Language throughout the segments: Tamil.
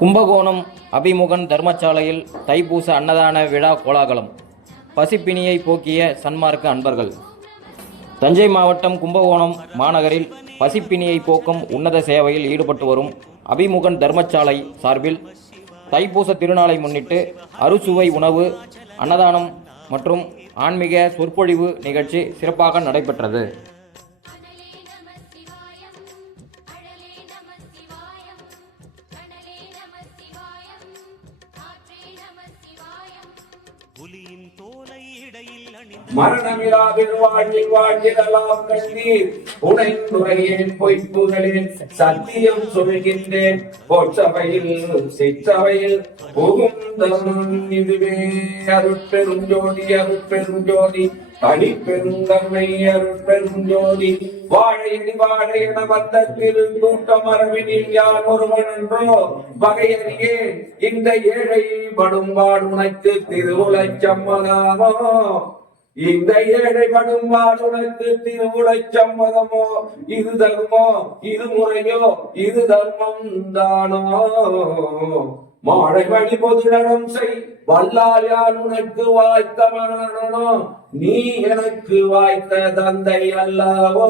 கும்பகோணம் அபிமுகன் தர்மசாலையில் தைப்பூச அன்னதான விழா கோலாகலம். பசிப்பிணியை போக்கிய சன்மார்க்க அன்பர்கள். தஞ்சை மாவட்டம் கும்பகோணம் மாநகரில் பசிப்பிணியை போக்கும் உன்னத சேவையில் ஈடுபட்டு வரும் அபிமுகன் தர்மசாலை சார்பில் தைப்பூச திருநாளை முன்னிட்டு அறுசுவை உணவு அன்னதானம் மற்றும் ஆன்மீக சொற்பொழிவு நிகழ்ச்சி சிறப்பாக நடைபெற்றது. மரணமிலா பெருவாழ்வில் வாழ்கிறலாம் கண்ணீர். உனைத்துறையேன் பொய்ப்புகளில் சத்தியம் சொல்கின்றேன். பொற்சபையில் சிற்றவையில் புகுந்தம் இதுவே. அருட்பெரும் ஜோதி அருட்பெரும் ஜோதி அருட்பெருஞ்சோதி வாழையடி வாழையன வந்த திருக்கூட்டம் அரவினில் யார் ஒருவன் என்றோ வகையறியே இந்த ஏழை படும்பாடு உனக்கு திருவுளச் சம்மதாமோ இந்த ஏழை படும்பாடு உனக்கு திருவுளச் சம்மதமோ இது தர்மோ இது முறையோ இது தர்மம் தானோ? மாடை வழி செய். வல்லாயால் உனக்கு வாய்த்த மரணனோ நீ எனக்கு வாய்த்த தந்தை அல்லவோ.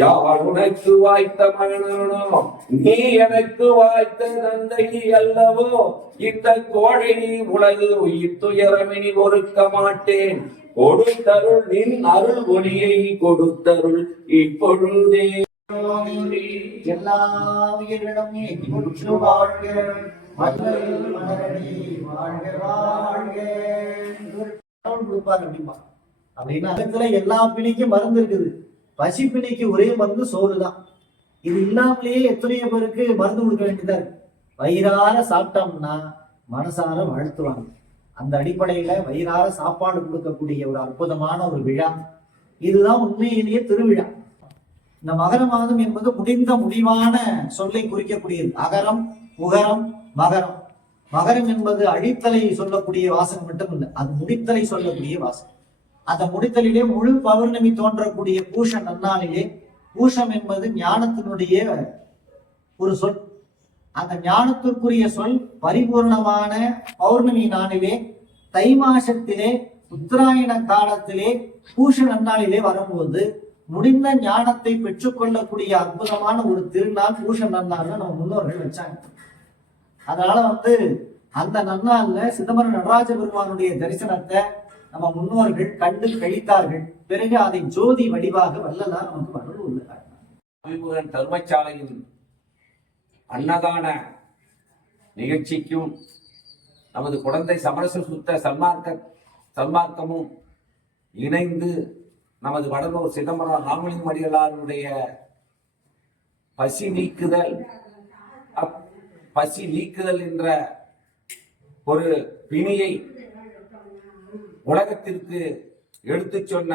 யார் உனக்கு வாய்த்த மரணனோ நீ எனக்கு வாய்த்த தந்தை அல்லவோ. இந்த கோழை உலகு உயிர் துயரமினி ஒருக்க மாட்டேன். கொடுத்தருள் நின் அருள் ஒளியை கொடுத்தருள் இப்பொழுதே எல்லா உயிரிடம் முற்று வாழ்க அப்படின்னா எல்லா பிணிக்கும் மருந்து இருக்குது பசி பிணிக்கு ஒரே மருந்து சோறு தான் இது இல்லாமலேயே எத்தனையோ பேருக்கு மருந்து கொடுக்க வேண்டியதா இருக்கு வயிறார சாப்பிட்டோம்னா மனசார வாழ்த்துவாங்க அந்த அடிப்படையில வயிறார சாப்பாடு கொடுக்கக்கூடிய ஒரு அற்புதமான ஒரு விழா. இதுதான் உண்மையிலேயே திருவிழா. இந்த மகர மாதம் என்பது முடிந்த முடிவான சொல்லை குறிக்கக்கூடியது. அகரம் உகரம் மகரம். மகரம் என்பது அழித்தலை சொல்லக்கூடிய வாசகம் மட்டும் இல்லை அது முடித்தலை சொல்லக்கூடிய வாசகம் அந்த முடித்தலிலே முழு பௌர்ணமி தோன்றக்கூடிய பூஷ நன்னாளிலே பூஷம் என்பது ஞானத்தினுடைய ஒரு சொல். அந்த ஞானத்திற்குரிய சொல் பரிபூர்ணமான பௌர்ணமி நாளிலே தை மாசத்திலே உத்தராயண காலத்திலே பூஷ நன்னாளிலே வரும்போது முடிந்த ஞானத்தை பெற்றுக்கொள்ளக்கூடிய அற்புதமான ஒரு திருநாள் பூஷ நன்னாள்னு நம்ம முன்னோர்கள் வச்சாங்க. அதனால வந்து அந்த நன்னாள்ல சிதம்பரம் நடராஜ பெருமானுடைய தரிசனத்தை நம்ம முன்னோர்கள் கண்டு கழித்தார்கள். பிறகு அதை ஜோதி வடிவாக வல்லலாம் நமக்கு வரல் உள்ளார் அபிமுகன் தர்மசாலையின் அன்னதான நிகழ்ச்சிக்கும் நமது குழந்தை சமரச சுத்த சன்மார்க்க சன்மார்க்கமும் இணைந்து நமது வடலூர் சிதம்பரம் ராமலிங்க அடிகளாருடைய பசி நீக்குதல் அப்- பசி நீக்குதல் என்ற ஒரு பிணியை உலகத்திற்கு எடுத்துச் சொன்ன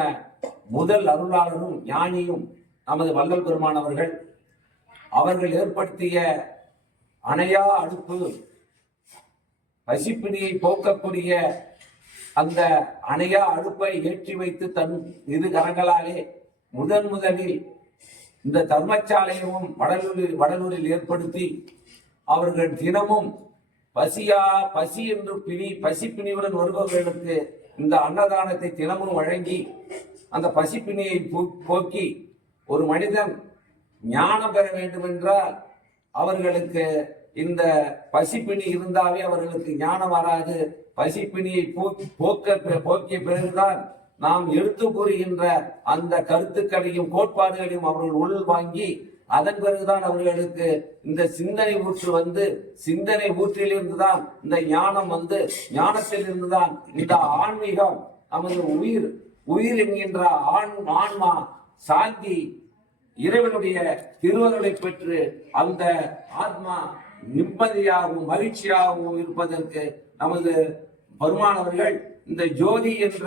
முதல் அருளாளரும் ஞானியும் நமது வள்ளல் பெருமான் அவர்கள். அவர்கள் ஏற்படுத்திய அணையா அடுப்பு பசிப்பிணியை போக்கக்கூடிய அந்த அணையா அடுப்பை ஏற்றி வைத்து தன் இரு கரங்களாலே முதன் முதலில் இந்த தர்மசாலையமும் வடலூரில் வடலூரில் ஏற்படுத்தி அவர்கள் தினமும் பசியா பசி என்று பிணி பசிப்பிணியுடன் வருபவர்களுக்கு இந்த அன்னதானத்தை தினமும் வழங்கி அந்த பசிப்பிணியை போ- போக்கி ஒரு மனிதன் ஞானம் பெற வேண்டும் என்றால் அவர்களுக்கு இந்த பசிப்பிணி இருந்தாவே அவர்களுக்கு ஞானம் வராது. பசிப்பினியை போக்கி போக்க போக்கிய பிறகுதான் நாம் எடுத்து கூறுகின்ற அந்த கருத்துக்களையும் கோட்பாடுகளையும் அவர்கள் உள் வாங்கி அதன் பிறகுதான் அவர்களுக்கு இந்த சிந்தனை ஊற்று வந்து சிந்தனை ஊற்றிலிருந்து தான் இந்த ஞானம் வந்து ஞானத்தில் இருந்துதான் இந்த ஆன்மீகம் நமது உயிர் உயிர் என்கின்ற ஆண் ஆன்மா சாந்தி இறைவனுடைய திருவருளை பெற்று அந்த ஆத்மா நிம்மதியாகவும் மகிழ்ச்சியாகவும் இருப்பதற்கு நமது பருமானவர்கள் இந்த ஜோதி என்ற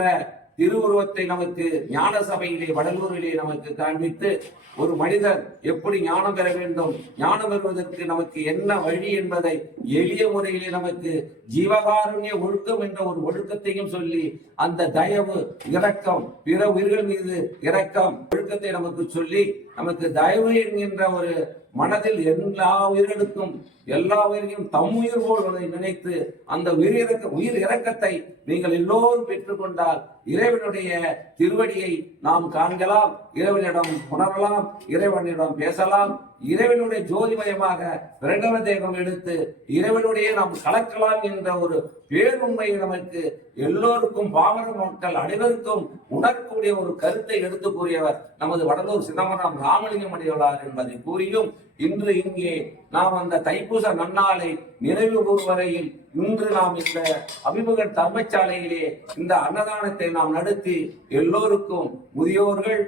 திருவுருவத்தை நமக்கு ஞான சபையிலே வடலூரிலே நமக்கு காண்பித்து ஒரு மனிதர் எப்படி ஞானம் பெற வேண்டும் ஞானம் பெறுவதற்கு நமக்கு என்ன வழி என்பதை எளிய முறையிலே நமக்கு ஜீவகாருண்ய ஒழுக்கம் என்ற ஒரு ஒழுக்கத்தையும் சொல்லி அந்த தயவு இரக்கம் பிற உயிர்கள் மீது இரக்கம் ஒழுக்கத்தை நமக்கு சொல்லி நமக்கு தயவு என்கின்ற ஒரு மனதில் எல்லா உயிர்களுக்கும் எல்லா உயிரையும் தம் உயிர் போல் நினைத்து அந்த உயிர் இறக்க உயிர் இறக்கத்தை நீங்கள் எல்லோரும் பெற்றுக்கொண்டால் இறைவனுடைய திருவடியை நாம் காண்கலாம். இறைவனிடம் உணரலாம் இறைவனிடம் பேசலாம். இறைவனுடைய ஜோதிமயமாக பிரகவ தேகம் எடுத்து இறைவனுடைய நாம் கலக்கலாம் என்ற ஒரு பேருண்மை நமக்கு எல்லோருக்கும் பாமர மக்கள் அனைவருக்கும் உணரக்கூடிய ஒரு கருத்தை எடுத்து கூறியவர் நமது வடலூர் சிதம்பரம் ராமலிங்கம் அடிகளார் என்பதை கூறியும் இன்று இங்கே நாம் அந்த தைப்பூச நன்னாளை நிறைவு கூறுவரையில் இன்று நாம் இந்த அபிமுகன் தர்மசாலையிலே இந்த அன்னதானத்தை நாம் நடத்தி எல்லோருக்கும் முதியோர்கள்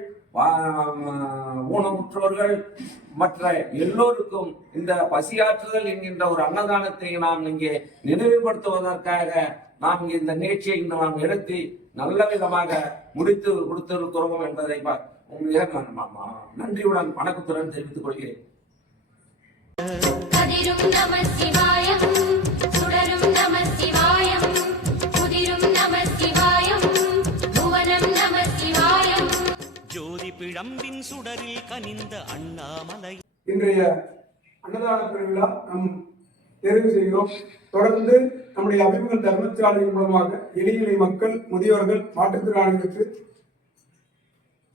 ஊனமுற்றோர்கள் மற்ற எல்லோருக்கும் இந்த பசியாற்றுதல் என்கின்ற ஒரு அன்னதானத்தை நாம் இங்கே நினைவுபடுத்துவதற்காக நாம் இந்த நிகழ்ச்சியை இன்று நாம் நடத்தி நல்ல விதமாக முடித்து கொடுத்திருக்கிறோம் என்பதை நன்றியுடன் வணக்கத்துடன் தெரிவித்துக் கொள்கிறேன். பிழம்பின் சுடரில் கனிந்த அண்ணாமலை. இன்றைய அன்னதான பெருவிழா நம் தெரிவு செய்கிறோம். தொடர்ந்து நம்முடைய அபிமுக தர்மசாலையின் மூலமாக எளிய எளிய மக்கள் முதியோர்கள் மாற்றுத்திறனாளிகளுக்கு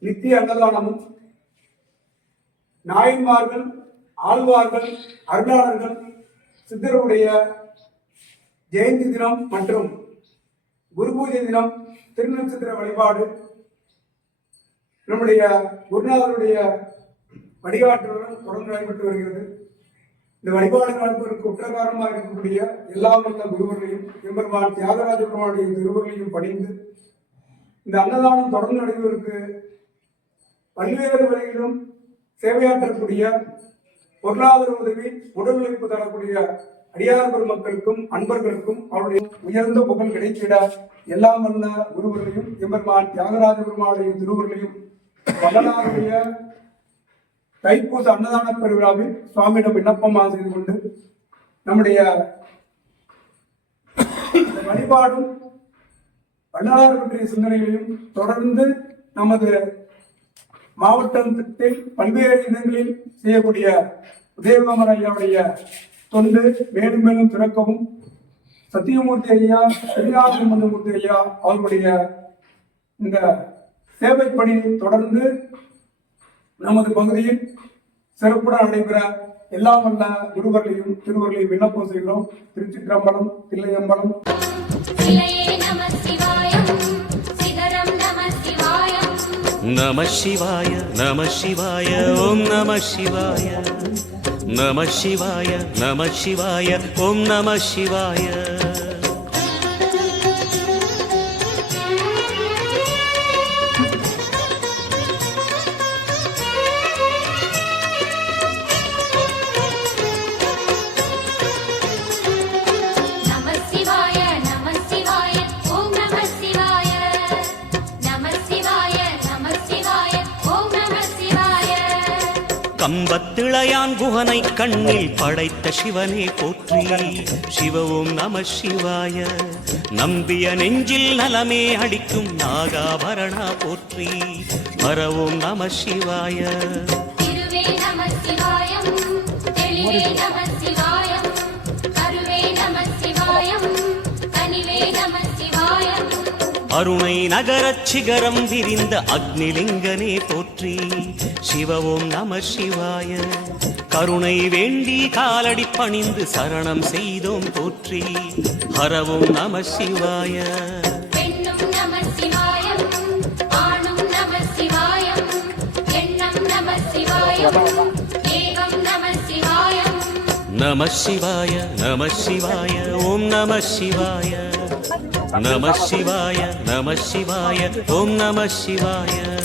நித்திய அன்னதானமும் நாயன்மார்கள் ஆழ்வார்கள் அருளாளர்கள் சித்தருடைய ஜெயந்தி தினம் மற்றும் குரு பூஜை தினம் திருநட்சத்திர வழிபாடு நம்முடைய குருநாதருடைய வழிகாட்டுடன் தொடர்ந்து நடைபெற்று வருகிறது. இந்த வழிபாடு நடப்பதற்கு உற்றகாரமாக இருக்கக்கூடிய எல்லா வல்ல குருவர்களையும் எம்பெருமான் தியாகராஜ பெருமானுடைய திருவர்களையும் பணிந்து இந்த அன்னதானம் தொடர்ந்து நடைபெறுவதற்கு பல்வேறு வழிகளிலும் சேவையாற்றக்கூடிய பொருளாதார உதவி உடல் உழைப்பு தரக்கூடிய அடியார் பெருமக்களுக்கும் அன்பர்களுக்கும் அவருடைய உயர்ந்த புகழ் கிடைத்திட எல்லாம் வல்ல குருவர்களையும் எம்பெருமான் தியாகராஜ பெருமானுடைய திருவர்களையும் வல்லனாருடைய தைப்பூச அன்னதான பெருவிழாவில் சுவாமியிடம் விண்ணப்பமாக செய்து கொண்டு நம்முடைய வழிபாடும் வள்ளலார் பற்றிய சிந்தனைகளையும் தொடர்ந்து நமது மாவட்டத்தில் பல்வேறு இடங்களில் செய்யக்கூடிய உதயகுமார் ஐயாவுடைய தொண்டு மேலும் மேலும் திறக்கவும் சத்தியமூர்த்தி ஐயா ஸ்ரீராமூர்த்தி ஐயா அவர்களுடைய இந்த சேவை பணி தொடர்ந்து நமது பகுதியில் சிறப்புடன் நடைபெற எல்லாம் வல்ல குருவர்களையும் திருவர்களையும் விண்ணப்பம் செய்கிறோம். திருச்சிற்றம்பலம் தில்லையம்பலம். நம சிவாய நம சிவாய ஓம் நம சிவாய. நம சிவாய நம சிவாய ஓம் நம சிவாய. கம்பத்திளையான் குகனை கண்ணில் படைத்த சிவனே போற்றி. சிவ ஓம் நம சிவாய. நம்பிய நெஞ்சில் நலமே அடிக்கும் நாகாபரணா போற்றி. ஹர ஓம் நம சிவாய அருணை நகரச் சிகரம் விரிந்த அக்னிலிங்கனே போற்றி. சிவ ஓம் நம சிவாய. கருணை வேண்டி காலடி பணிந்து சரணம் செய்தோம் போற்றி. ஹரவோம் நம சிவாய. நம சிவாய நம சிவாய ஓம் நம சிவாய. நம சிவாய நம சிவாய ஓம் நம சிவாய.